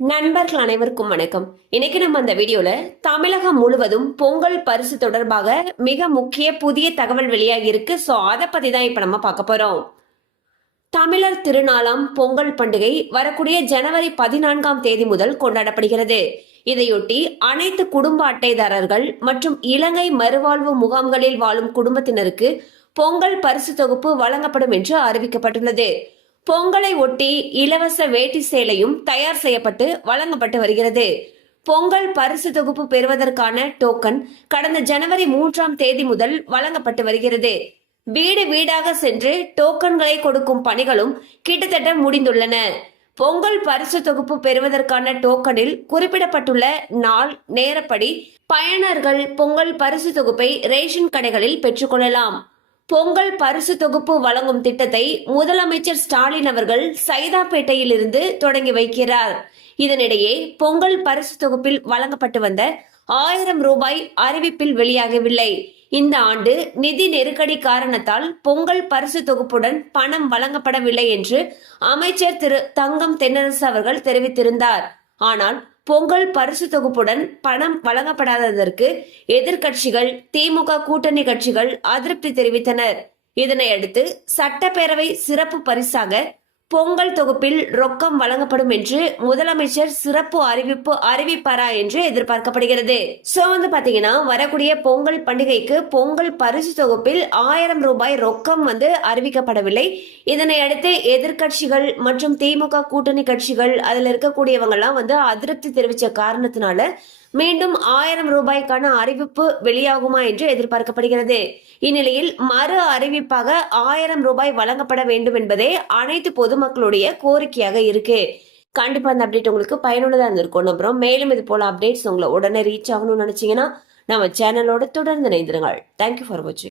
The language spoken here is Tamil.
நண்பர்கள் அனைவருக்கும் வணக்கம். இன்னைக்கு நம்ம அந்த வீடியோல தமிழகம் முழுவதும் பொங்கல் பரிசு தொடர்பாக மிக முக்கிய புதிய தகவல் வெளியாகி இருக்கு. ஸோ அதை பத்தி தான் இப்ப நம்ம பார்க்க போறோம். தமிழர் திருநாளாம் பொங்கல் பண்டிகை வரக்கூடிய ஜனவரி பதினான்காம் தேதி முதல் கொண்டாடப்படுகிறது. இதையொட்டி அனைத்து குடும்ப அட்டைதாரர்கள் மற்றும் இலங்கை மறுவாழ்வு முகாம்களில் வாழும் குடும்பத்தினருக்கு பொங்கல் பரிசு தொகுப்பு வழங்கப்படும் என்று அறிவிக்கப்பட்டுள்ளது. பொங்கலை ஒட்டி இலவச வேட்டி சேலையும் தயார் செய்யப்பட்டு வழங்கப்பட்டு வருகிறது. பொங்கல் பரிசு தொகுப்பு பெறுவதற்கான டோக்கன் கடந்த ஜனவரி மூன்றாம் தேதி முதல் வழங்கப்பட்டு வருகிறது. வீடு வீடாக சென்று டோக்கன்களை கொடுக்கும் பணிகளும் கிட்டத்தட்ட முடிந்துள்ளன. பொங்கல் பரிசு தொகுப்பு பெறுவதற்கான டோக்கனில் குறிப்பிடப்பட்டுள்ள நாள் நேரப்படி பயனர்கள் பொங்கல் பரிசு தொகுப்பை ரேஷன் கடைகளில் பெற்றுக்கொள்ளலாம். பொங்கல் பரிசு தொகுப்பு வழங்கும் திட்டத்தை முதலமைச்சர் ஸ்டாலின் அவர்கள் சைதாப்பேட்டையில் இருந்து தொடங்கி வைக்கிறார். இதனிடையே பொங்கல் பரிசு தொகுப்பில் வழங்கப்பட்டு வந்த ஆயிரம் ரூபாய் அறிவிப்பில் வெளியாகவில்லை. இந்த ஆண்டு நிதி நெருக்கடி காரணத்தால் பொங்கல் பரிசு தொகுப்புடன் பணம் வழங்கப்படவில்லை என்று அமைச்சர் திரு தங்கம் தென்னரசு அவர்கள் தெரிவித்திருந்தார். ஆனால் பொங்கல் பரிசு தொகுப்புடன் பணம் வழங்கப்படாததற்கு எதிர்க்கட்சிகள் திமுக கூட்டணி கட்சிகள் அதிருப்தி தெரிவித்தனர். இதனையடுத்து சட்டப்பேரவை சிறப்பு பரிசாக பொங்கல் தொகுப்பில் ரொக்கம் வழங்கப்படும் என்று முதலமைச்சர் சிறப்பு அறிவிப்பு அறிவிப்பாரா என்று எதிர்பார்க்கப்படுகிறது. சோ வந்து பாத்தீங்கன்னா வரக்கூடிய பொங்கல் பண்டிகைக்கு பொங்கல் பரிசு தொகுப்பில் ஆயிரம் ரூபாய் ரொக்கம் வந்து அறிவிக்கப்படவில்லை. இதனை அடுத்து எதிர்க்கட்சிகள் மற்றும் திமுக கூட்டணி கட்சிகள் அதுல இருக்கக்கூடியவங்க எல்லாம் வந்து அதிருப்தி தெரிவிச்ச காரணத்தினால மீண்டும் ஆயிரம் ரூபாய்க்கான அறிவிப்பு வெளியாகுமா என்று எதிர்பார்க்கப்படுகிறது. இந்நிலையில் மறு அறிவிப்பாக ஆயிரம் ரூபாய் வழங்கப்பட வேண்டும் என்பதே அனைத்து பொதுமக்களுடைய கோரிக்கையாக இருக்கு. கண்டிப்பா அந்த அப்டேட் உங்களுக்கு பயனுள்ளதா இருந்திருக்கும். அப்புறம் மேலும் இது போல அப்டேட்ஸ் உங்களை உடனே ரீச் ஆகணும்னு நினைச்சீங்கன்னா நம்ம சேனலோட தொடர்ந்து இணைந்திருங்கள். தேங்க்யூ ஃபார் வாட்சிங்